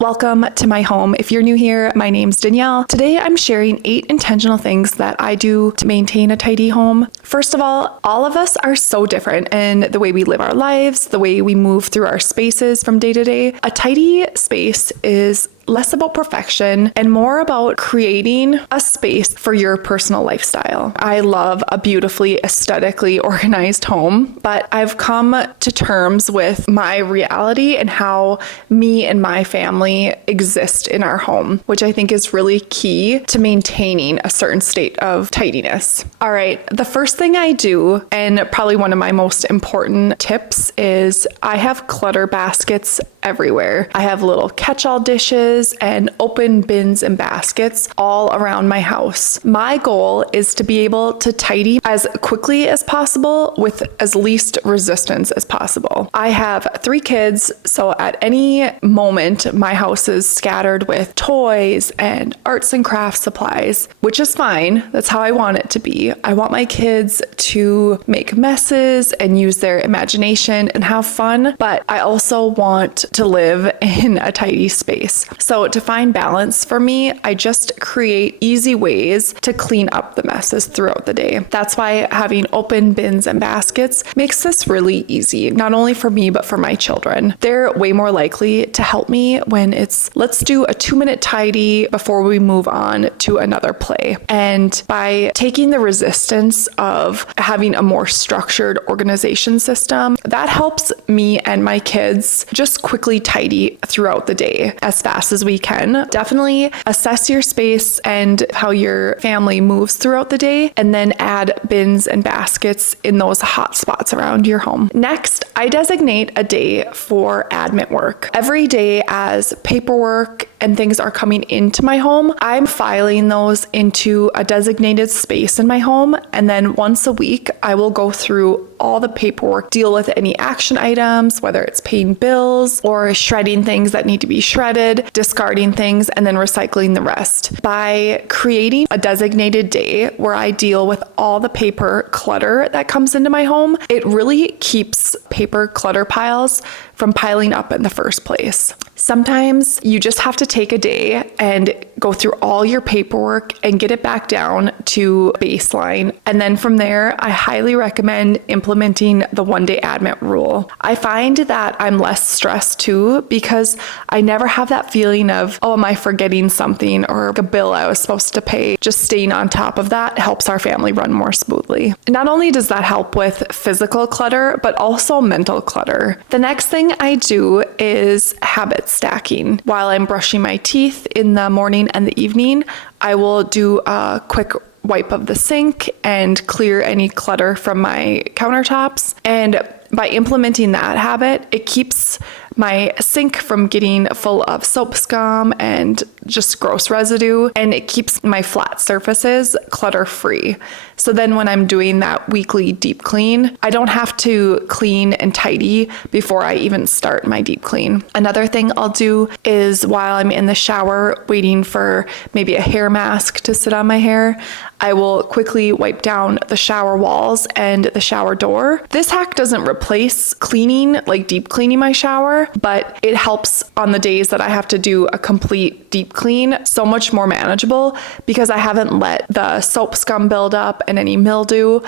Welcome to my home. If you're new here, my name's Danielle. Today I'm sharing 8 intentional things that I do to maintain a tidy home. First of all of us are so different in the way we live our lives, the way we move through our spaces from day to day. A tidy space is less about perfection and more about creating a space for your personal lifestyle. I love a beautifully aesthetically organized home, but I've come to terms with my reality and how me and my family exist in our home, which I think is really key to maintaining a certain state of tidiness. All right, the first thing I do, and probably one of my most important tips, is I have clutter baskets everywhere. I have little catch-all dishes and open bins and baskets all around my house. My goal is to be able to tidy as quickly as possible with as least resistance as possible. I have 3 kids, so at any moment, my house is scattered with toys and arts and crafts supplies, which is fine. That's how I want it to be. I want my kids to make messes and use their imagination and have fun, but I also want to live in a tidy space. So to find balance for me, I just create easy ways to clean up the messes throughout the day. That's why having open bins and baskets makes this really easy, not only for me, but for my children. They're way more likely to help me when it's, let's do a 2-minute tidy before we move on to another play. And by taking the resistance of having a more structured organization system, that helps me and my kids just quickly tidy throughout the day as fast as we can. Definitely assess your space and how your family moves throughout the day, and then add bins and baskets in those hot spots around your home. Next, I designate a day for admin work. Every day as paperwork and things are coming into my home, I'm filing those into a designated space in my home, and then once a week, I will go through all the paperwork, deal with any action items, whether it's paying bills or shredding things that need to be shredded, discarding things, and then recycling the rest. By creating a designated day where I deal with all the paper clutter that comes into my home, it really keeps paper clutter piles from piling up in the first place. Sometimes you just have to take a day and go through all your paperwork and get it back down to baseline. And then from there, I highly recommend implementing the 1-day admin rule. I find that I'm less stressed too, because I never have that feeling of, oh, am I forgetting something or a bill I was supposed to pay? Just staying on top of that helps our family run more smoothly. Not only does that help with physical clutter, but also mental clutter. The next thing I do is habit stacking. While I'm brushing my teeth in the morning and the evening, I will do a quick wipe of the sink and clear any clutter from my countertops. And by implementing that habit, it keeps my sink from getting full of soap scum and just gross residue, and it keeps my flat surfaces clutter free. So then when I'm doing that weekly deep clean, I don't have to clean and tidy before I even start my deep clean. Another thing I'll do is while I'm in the shower waiting for maybe a hair mask to sit on my hair, I will quickly wipe down the shower walls and the shower door. This hack doesn't replace cleaning, like deep cleaning my shower, but it helps on the days that I have to do a complete deep clean so much more manageable, because I haven't let the soap scum build up and any mildew.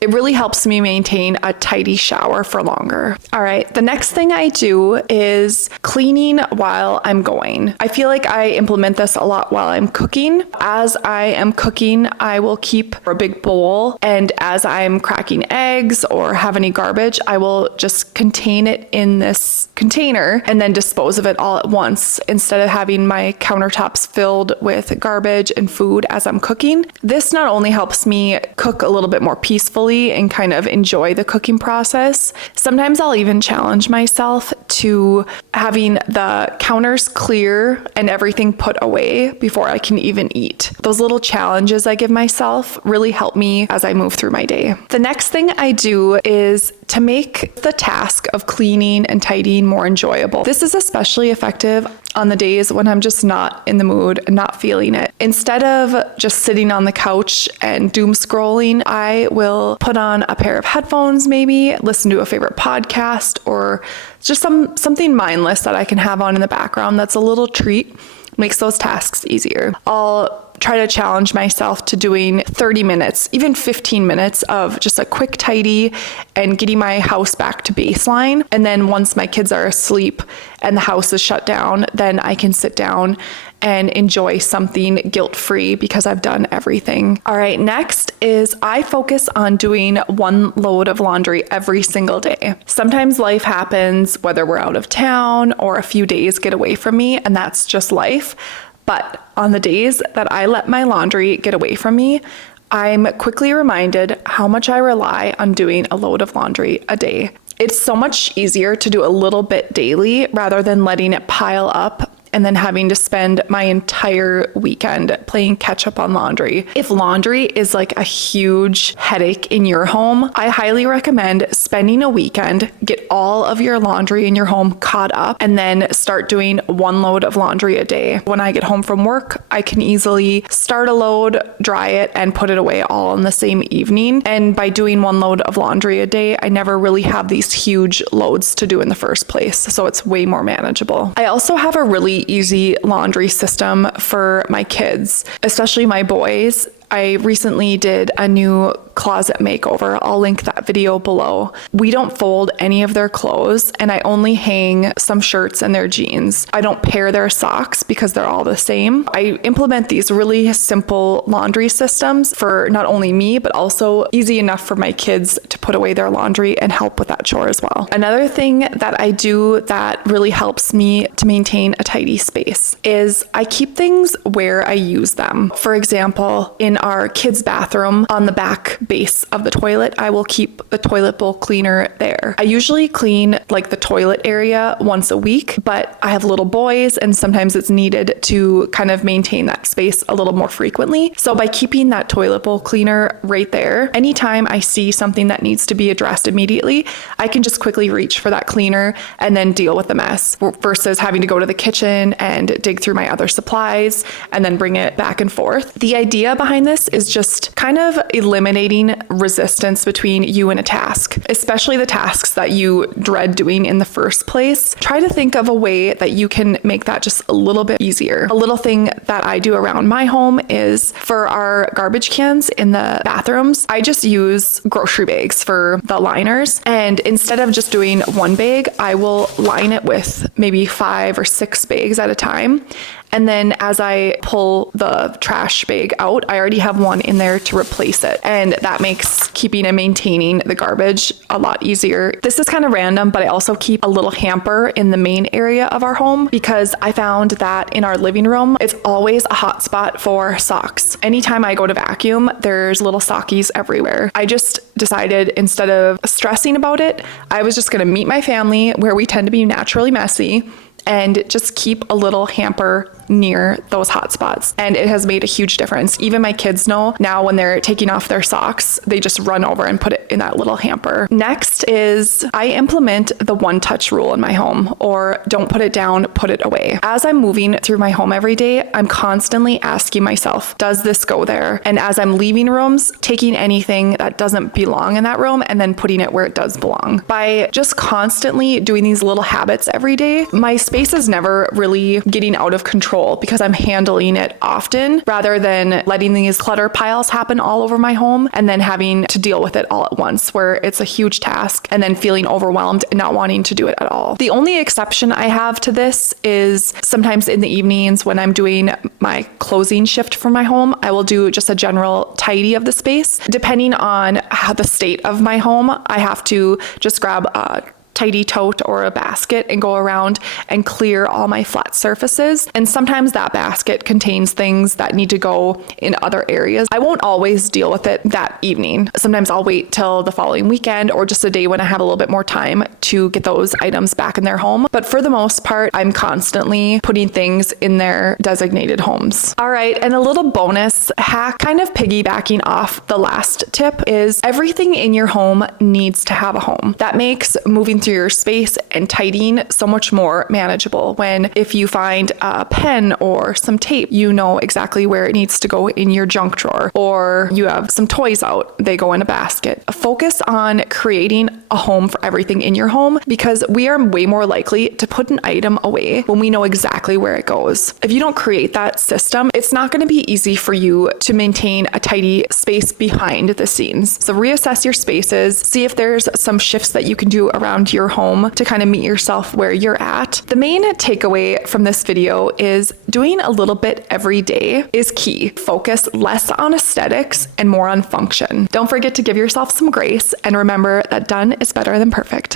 It really helps me maintain a tidy shower for longer. All right, the next thing I do is cleaning while I'm going. I feel like I implement this a lot while I'm cooking. As I am cooking, I will keep a big bowl, and as I'm cracking eggs or have any garbage, I will just contain it in this container and then dispose of it all at once instead of having my countertops filled with garbage and food as I'm cooking. This not only helps me cook a little bit more peacefully and kind of enjoy the cooking process. Sometimes I'll even challenge myself to having the counters clear and everything put away before I can even eat. Those little challenges I give myself really help me as I move through my day. The next thing I do is to make the task of cleaning and tidying more enjoyable. This is especially effective on the days when I'm just not in the mood and not feeling it. Instead of just sitting on the couch and doom scrolling, I will put on a pair of headphones, maybe listen to a favorite podcast, or just something mindless that I can have on in the background that's a little treat. Makes those tasks easier. I'll try to challenge myself to doing 30 minutes, even 15 minutes of just a quick tidy and getting my house back to baseline. And then once my kids are asleep and the house is shut down, then I can sit down and enjoy something guilt-free because I've done everything. All right, next is I focus on doing one load of laundry every single day. Sometimes life happens, whether we're out of town or a few days get away from me, and that's just life. But on the days that I let my laundry get away from me, I'm quickly reminded how much I rely on doing a load of laundry a day. It's so much easier to do a little bit daily rather than letting it pile up and then having to spend my entire weekend playing catch up on laundry. If laundry is like a huge headache in your home, I highly recommend spending a weekend, get all of your laundry in your home caught up, and then start doing one load of laundry a day. When I get home from work, I can easily start a load, dry it, and put it away all in the same evening. And by doing one load of laundry a day, I never really have these huge loads to do in the first place, so it's way more manageable. I also have a really easy laundry system for my kids, especially my boys. I recently did a new closet makeover. I'll link that video below. We don't fold any of their clothes, and I only hang some shirts and their jeans. I don't pair their socks because they're all the same. I implement these really simple laundry systems for not only me, but also easy enough for my kids to put away their laundry and help with that chore as well. Another thing that I do that really helps me to maintain a tidy space is I keep things where I use them. For example, in our kids' bathroom on the back base of the toilet, I will keep the toilet bowl cleaner there. I usually clean like the toilet area once a week, but I have little boys and sometimes it's needed to kind of maintain that space a little more frequently. So by keeping that toilet bowl cleaner right there, anytime I see something that needs to be addressed immediately, I can just quickly reach for that cleaner and then deal with the mess versus having to go to the kitchen and dig through my other supplies and then bring it back and forth. The idea behind this is just kind of eliminating resistance between you and a task, especially the tasks that you dread doing in the first place. Try to think of a way that you can make that just a little bit easier. A little thing that I do around my home is for our garbage cans in the bathrooms, I just use grocery bags for the liners. And instead of just doing one bag, I will line it with maybe 5 or 6 bags at a time. And then as I pull the trash bag out, I already have one in there to replace it. And that makes keeping and maintaining the garbage a lot easier. This is kind of random, but I also keep a little hamper in the main area of our home because I found that in our living room, it's always a hot spot for socks. Anytime I go to vacuum, there's little sockies everywhere. I just decided instead of stressing about it, I was just going to meet my family where we tend to be naturally messy and just keep a little hamper near those hot spots. And it has made a huge difference. Even my kids know now when they're taking off their socks, they just run over and put it in that little hamper. Next is I implement the one-touch rule in my home, or don't put it down, put it away. As I'm moving through my home every day, I'm constantly asking myself, does this go there? And as I'm leaving rooms, taking anything that doesn't belong in that room and then putting it where it does belong. By just constantly doing these little habits every day, my space is never really getting out of control because I'm handling it often rather than letting these clutter piles happen all over my home and then having to deal with it all at once, where it's a huge task and then feeling overwhelmed and not wanting to do it at all. The only exception I have to this is sometimes in the evenings when I'm doing my closing shift for my home, I will do just a general tidy of the space. Depending on how the state of my home, I have to just grab a tidy tote or a basket and go around and clear all my flat surfaces. And sometimes that basket contains things that need to go in other areas. I won't always deal with it that evening. Sometimes I'll wait till the following weekend or just a day when I have a little bit more time to get those items back in their home. But for the most part, I'm constantly putting things in their designated homes. All right, and a little bonus hack, kind of piggybacking off the last tip, is everything in your home needs to have a home. That makes moving through your space and tidying so much more manageable. When if you find a pen or some tape, you know exactly where it needs to go in your junk drawer, or you have some toys out, they go in a basket. Focus on creating a home for everything in your home, because we are way more likely to put an item away when we know exactly where it goes. If you don't create that system, it's not going to be easy for you to maintain a tidy space behind the scenes. So reassess your spaces, see if there's some shifts that you can do around your home to kind of meet yourself where you're at. The main takeaway from this video is doing a little bit every day is key. Focus less on aesthetics and more on function. Don't forget to give yourself some grace, and remember that done is better than perfect.